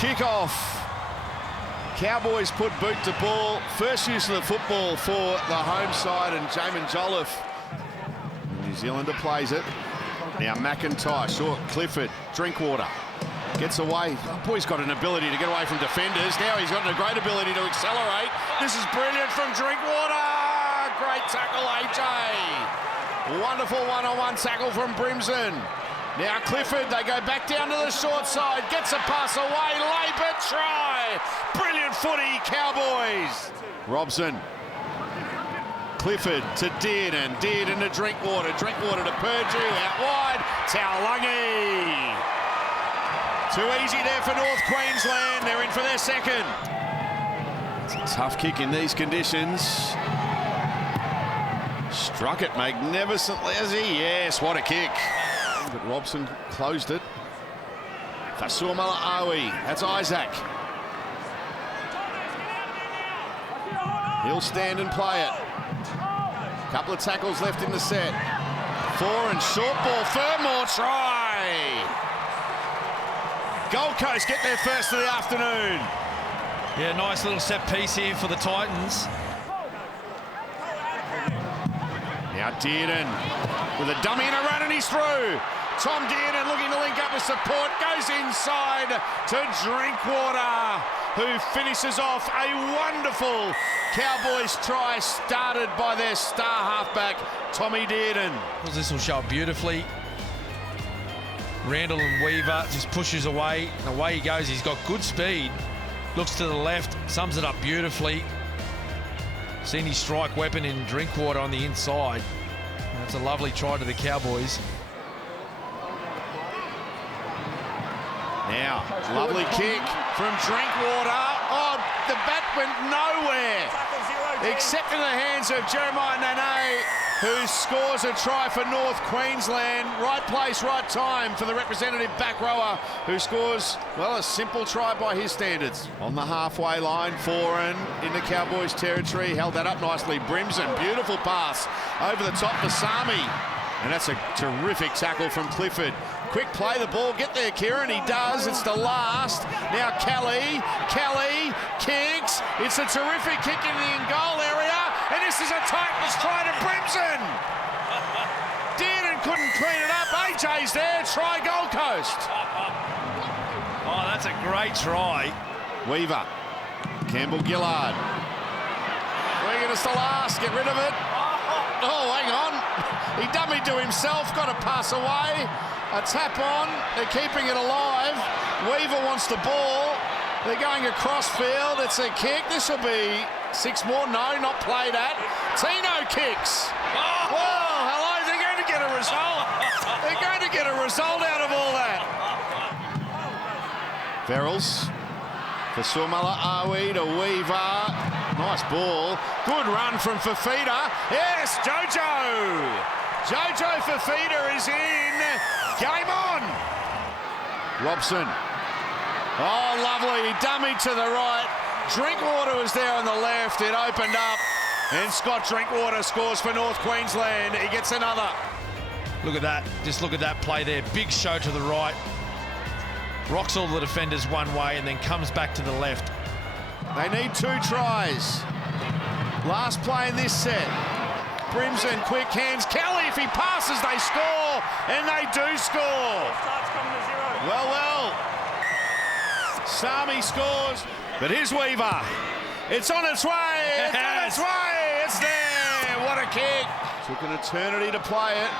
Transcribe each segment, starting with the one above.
Kick-off. Cowboys put boot to ball. First use of the football for the home side, and Jamin Jolliffe, New Zealander, plays it. Now McIntyre, short, Clifford, Drinkwater. Gets away. Oh, boy's got an ability to get away from defenders. Now he's got a great ability to accelerate. This is brilliant from Drinkwater. Great tackle, AJ. Wonderful one-on-one tackle from Brimson. Now Clifford, they go back down to the short side. Gets a pass away. Labour try. Brilliant footy, Cowboys. Robson. Clifford to Dearden. Dearden to Drinkwater. Drinkwater to Purdue. Out wide. Taulagi. Too easy there for North Queensland. They're in for their second. It's a tough kick in these conditions. Struck it magnificently, has he? Yes, what a kick. But Robson closed it. Fasuamala-Awi, that's Isaac. He'll stand and play it. Couple of tackles left in the set. 4 and short ball, Fermor try. Gold Coast get there first of the afternoon. Yeah, nice little set piece here for the Titans. Now Dearden with a dummy and a run, and he's through. Tom Dearden looking to link up with support, goes inside to Drinkwater, who finishes off a wonderful Cowboys try started by their star halfback, Tommy Dearden. Well, this will show up beautifully. Randall and Weaver just pushes away, and away he goes. He's got good speed. Looks to the left, sums it up beautifully. Seen his strike weapon in Drinkwater on the inside. That's a lovely try to the Cowboys. Now, lovely kick from Drinkwater. Oh, the bat went nowhere, except in the hands of Jeremiah Nene, who scores a try for North Queensland. Right place, right time for the representative back rower, who scores, well, a simple try by his standards. On the halfway line, Foran in the Cowboys territory, held that up nicely. Brimson, beautiful pass over the top for Sami. And that's a terrific tackle from Clifford. Quick play the ball, get there, Kieran, he does, it's the last. Now Kelly kicks, it's a terrific kick in the in-goal area, and this is a Titans try to Brimson. Dearden couldn't clean it up, AJ's there, try Gold Coast. Oh, that's a great try. Weaver, Campbell-Gillard. Bringing us the last, get rid of it. Oh, hang on. He dummied to himself, got a pass away. A tap on, they're keeping it alive. Weaver wants the ball. They're going across field, it's a kick. This will be 6 more, no, not played at. Tino kicks. Oh, whoa, hello, they're going to get a result. They're going to get a result out of all that. Ferrells. Fasuamala-Awi to Weaver. Nice ball. Good run from Fafita. Yes, Jojo. Jojo Fafita is in. Game on. Robson. Oh, lovely. Dummy to the right. Drinkwater was there on the left. It opened up. And Scott Drinkwater scores for North Queensland. He gets another. Look at that. Just look at that play there. Big show to the right. Rocks all the defenders one way and then comes back to the left. They need 2 tries. Last play in this set. Brimson, quick hands. Kelly, if he passes, they score. And they do score. Well. Sami scores. But here's Weaver. It's on its way. It's on its way. It's there. What a kick. Took an eternity to play it.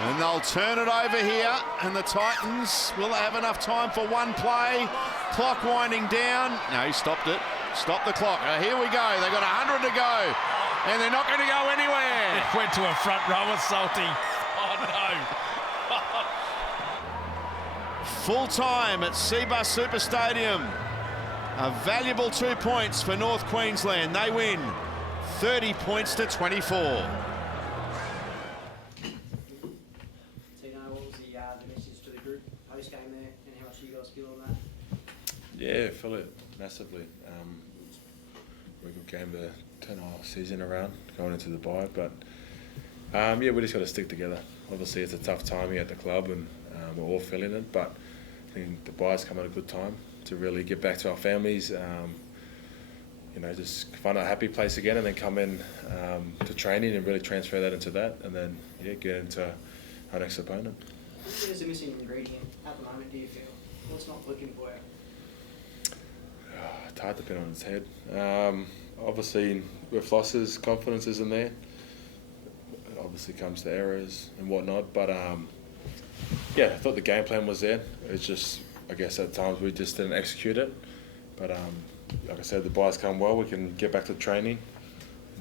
And they'll turn it over here. And the Titans, will they have enough time for one play? Clock winding down. No, he stopped it. Stop the clock. Here we go. They've got 100 to go. And they're not going to go anywhere. It went to a front row with Salty. Oh, no. Full time at Seabus Super Stadium. A valuable 2 points for North Queensland. They win 30 points to 24. Tino, what was the message to the group post-game there, and how much do you guys feel on that? Yeah, feel it massively. We came to turn our season around going into the bye, but yeah, we just got to stick together. Obviously, it's a tough time here at the club, and we're all feeling it. But I think the buys come at a good time to really get back to our families. Just find a happy place again, and then come in to training and really transfer that into that, and then get into our next opponent. There's a missing ingredient at the moment, do you feel? What's not working for you? It's hard to pin on its head. Obviously, with losses, confidence isn't there. It obviously comes to errors and whatnot, but I thought the game plan was there. It's just, I guess at times we just didn't execute it. But like I said, the buys come well. We can get back to training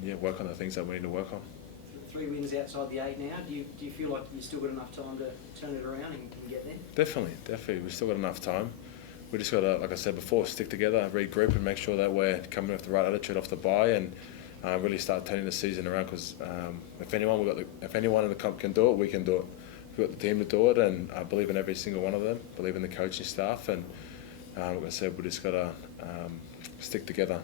and work on the things that we need to work on. 3 wins outside the 8 now. Do you feel like you've still got enough time to turn it around and get there? Definitely. We've still got enough time. We just got to, like I said before, stick together, regroup, and make sure that we're coming with the right attitude off the bye, and really start turning the season around. Because if anyone in the comp can do it, we can do it. We've got the team to do it, and I believe in every single one of them. Believe in the coaching staff, and like I said, we just got to stick together.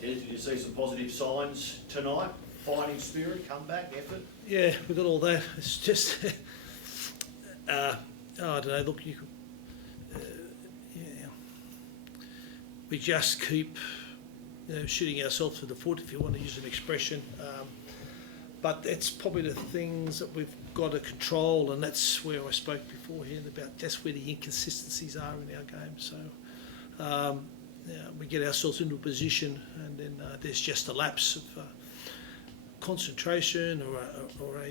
Did you see some positive signs tonight? Fighting spirit, comeback, effort? Yeah, we've got all that. It's just, I don't know, look, you could, we just keep shooting ourselves in the foot, if you want to use an expression. But that's probably the things that we've got to control, and that's where I spoke beforehand about that's where the inconsistencies are in our game. So we get ourselves into a position, and then there's just a lapse of concentration or a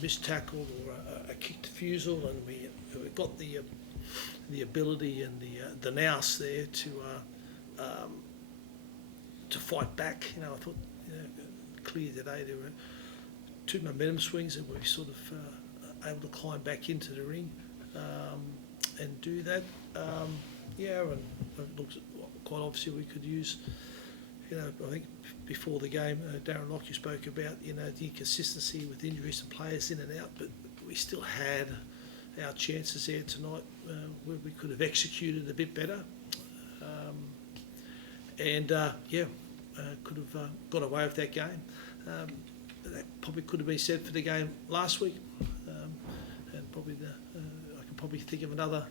missed tackle or a kicked refusal, and we've got the ability and the nous there to fight back. I thought clear today there were 2 momentum swings and we sort of able to climb back into the ring and do that. And it looks quite obviously we could use. I think before the game, Darren Lockyer spoke about the inconsistency with injuries and players in and out, but we still had our chances there tonight where we could have executed a bit better, could have got away with that game. That probably could have been said for the game last week, and probably I can probably think of another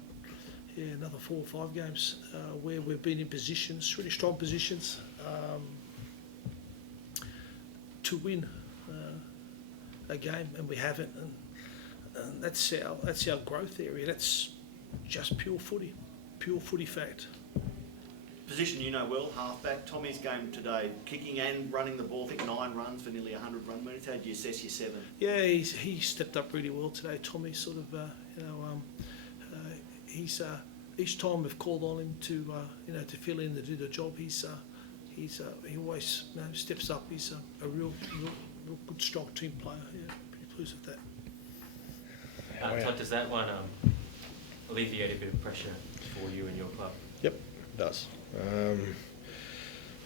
4 or 5 games where we've been in positions, really strong positions, to win a game, and we haven't. And that's our growth area. That's just pure footy fact. Position you know well, halfback. Tommy's game today, kicking and running the ball. I think 9 runs for nearly 100 run minutes. How do you assess your 7? Yeah, he stepped up really well today. Tommy sort of, he's each time we've called on him to fill in to do the job, he always steps up. He's a real good, strong team player. Yeah, pretty pleased with that. Todd, does that one alleviate a bit of pressure for you and your club? Yep, it does. I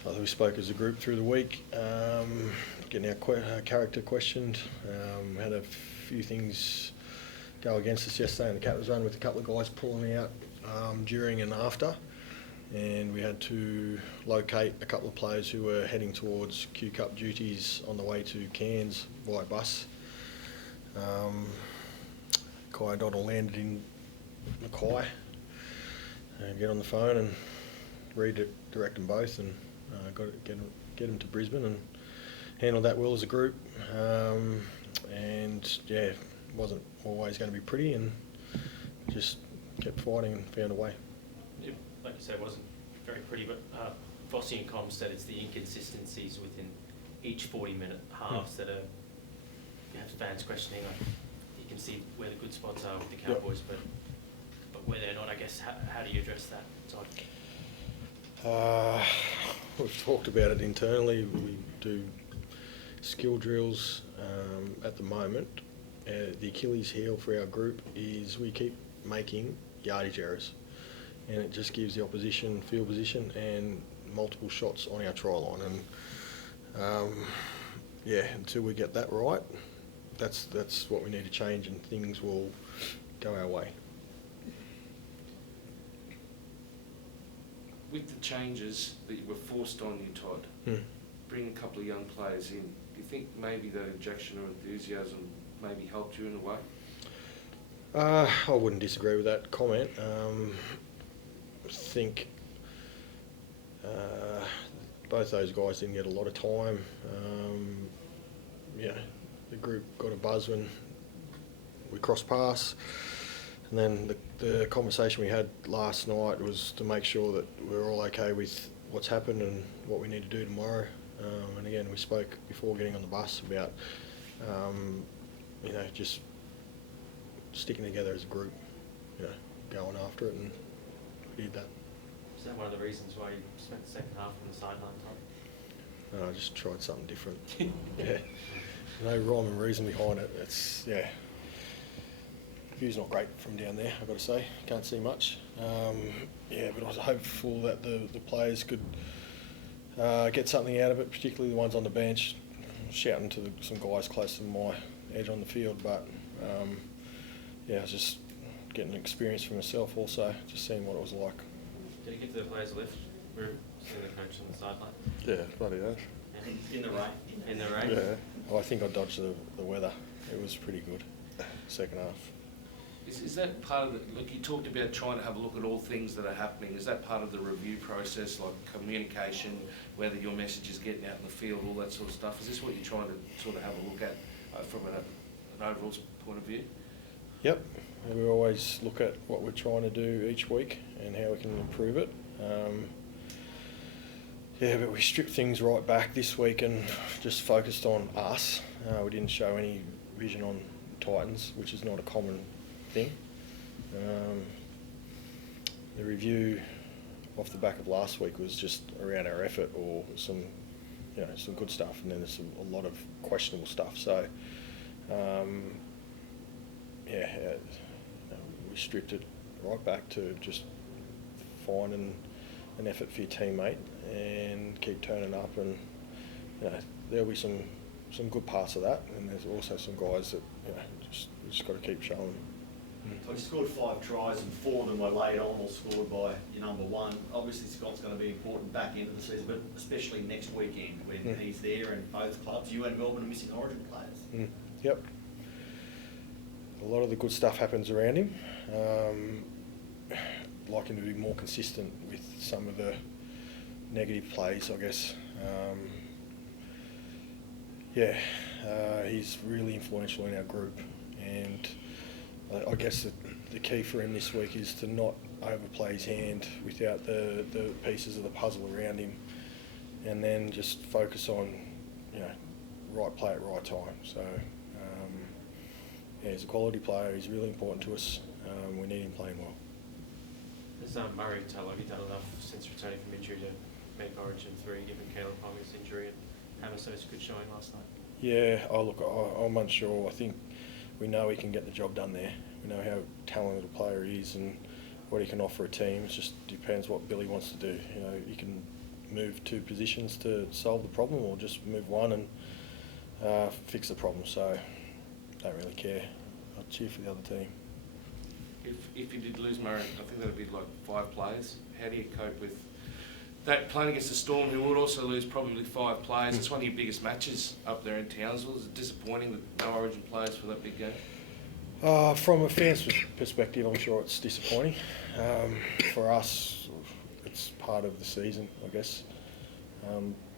think we spoke as a group through the week, getting our character questioned. Had a few things go against us yesterday in the captain's run with a couple of guys pulling out during and after, and we had to locate a couple of players who were heading towards Q Cup duties on the way to Cairns via bus. Kai O'Donnell landed in Mackay and get on the phone and redirect them both, and get them to Brisbane and handled that well as a group. It wasn't always going to be pretty, and just kept fighting and found a way. Yeah, like you say, it wasn't very pretty, but Fossey and Com said it's the inconsistencies within each 40-minute halves that are have fans questioning. You can see where the good spots are with the Cowboys, but where they're not, I guess. How do you address that, Todd? We've talked about it internally. We do skill drills at the moment. The Achilles heel for our group is we keep making yardage errors, and it just gives the opposition field position and multiple shots on our try line. And until we get that right, that's what we need to change, and things will go our way. With the changes that were forced on you, Todd, bring a couple of young players in, do you think maybe that injection of enthusiasm maybe helped you in a way? I wouldn't disagree with that comment. I think both those guys didn't get a lot of time. The group got a buzz when we crossed paths, and then the conversation we had last night was to make sure that we're all okay with what's happened and what we need to do tomorrow. And again, we spoke before getting on the bus about just sticking together as a group, going after it, and we did that. Is that one of the reasons why you spent the second half on the sideline, Tom? I just tried something different. Yeah, no rhyme and reason behind it. It's the view's not great from down there, I've got to say. Can't see much. But I was hopeful that the players could get something out of it, particularly the ones on the bench. Shouting to some guys close to my edge on the field, but I was just getting experience for myself also, just seeing what it was like. Did he give the players a lift? Seeing the coach on the sideline? Yeah, bloody oath. In the rain. In the rain? Yeah. Well, I think I dodged the weather. It was pretty good, second half. Is that part of the, look, you talked about trying to have a look at all things that are happening. Is that part of the review process, like communication, whether your message is getting out in the field, all that sort of stuff? Is this what you're trying to sort of have a look at from an overall point of view? Yep, we always look at what we're trying to do each week and how we can improve it. But we stripped things right back this week and just focused on us. We didn't show any vision on Titans, which is not a common thing. The review off the back of last week was just around our effort or some good stuff, and then there's a lot of questionable stuff. So, we stripped it right back to just finding an effort for your teammate and keep turning up, and there'll be some good parts of that, and there's also some guys that just got to keep showing. So he scored 5 tries and 4 of them were late on or scored by your number one. Obviously Scott's going to be important back into the season, but especially next weekend when he's there and both clubs, you and Melbourne, are missing Origin players. Yep. A lot of the good stuff happens around him. Like him to be more consistent with some of the negative plays, I guess. He's really influential in our group, and I guess the key for him this week is to not overplay his hand without the pieces of the puzzle around him, and then just focus on right play at right time. So he's a quality player. He's really important to us. We need him playing well. Has Murray Taulagi done enough since returning from injury to make Origin 3, given Caleb Ponga's injury and having such a good showing last night? Yeah, I'm unsure. I think we know he can get the job done there. We know how talented a player he is and what he can offer a team. It just depends what Billy wants to do. You can move 2 positions to solve the problem, or just move one and fix the problem. So, don't really care. I'll cheer for the other team. If you did lose Murray, I think that'd be like 5 players. How do you cope with that, playing against the Storm, who would also lose probably 5 players? It's one of your biggest matches up there in Townsville. Is it disappointing that no Origin players for that big game? From a fan's perspective, I'm sure it's disappointing. For us, it's part of the season, I guess.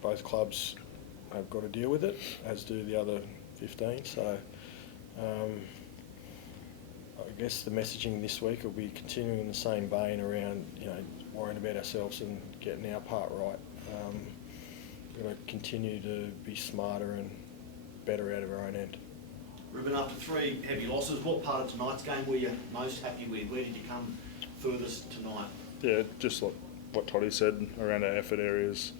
Both clubs have got to deal with it, as do the other 15. So I guess the messaging this week will be continuing in the same vein around, worrying about ourselves and getting our part right. We've got to continue to be smarter and better out of our own end. Ruben, after 3 heavy losses, what part of tonight's game were you most happy with? Where did you come furthest tonight? Yeah, just like what Toddy said around our effort areas.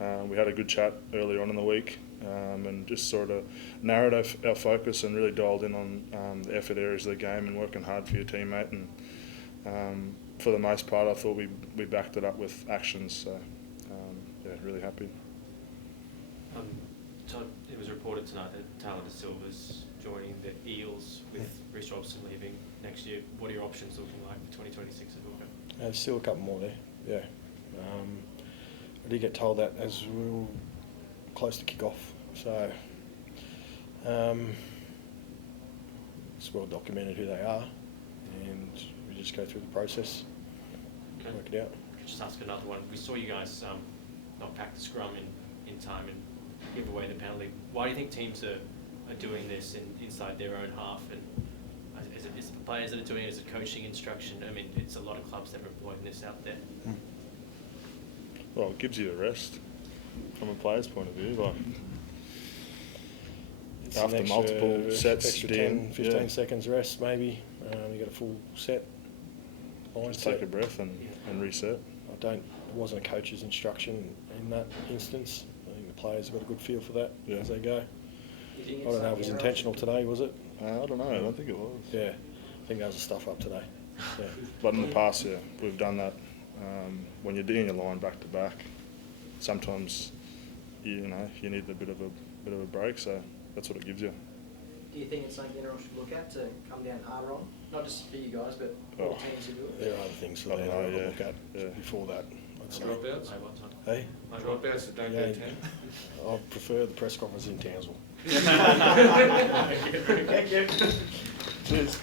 We had a good chat earlier on in the week and just sort of narrowed our focus and really dialed in on the effort areas of the game and working hard for your teammate. And for the most part, I thought we backed it up with actions. So, really happy. Todd, it was reported tonight that Taylor De Silva's joining the Eels with Rhys Robson leaving next year. What are your options looking like for 2026 at hooker? There's still a couple more there, yeah. I did get told that as we were close to kick-off, so it's well documented who they are. and we just go through the process, Okay. work it out. Just ask another one. We saw you guys not pack the scrum in time and give away the penalty. Why do you think teams are doing this inside their own half? And is it the players that are doing it? Is it coaching instruction? I mean, it's a lot of clubs that are employing this out there. Well, it gives you a rest from a player's point of view. Like It's after an extra, multiple sets, extra down, 10, 15 seconds rest maybe. You got a full set. Line just set. take a breath and reset. It wasn't a coach's instruction in that instance. I think the players got a good feel for that as they go. I don't know if it was intentional today, was it? I don't know. I don't think it was. Yeah, I think that was a stuff up today. Yeah. But in the past, yeah, we've done that. When you're doing your line back to back, sometimes you need a bit of a break. So that's what it gives you. Do you think it's something the NRL should look at to come down harder on? Not just for you guys, but all teams who do it? There are other things for I them don't know, to yeah. look at Yeah. before that. I'd say. Dropouts? Hey, Dropouts that don't Yeah. go 10? I prefer the press conference in Townsville. Thank you. Cheers.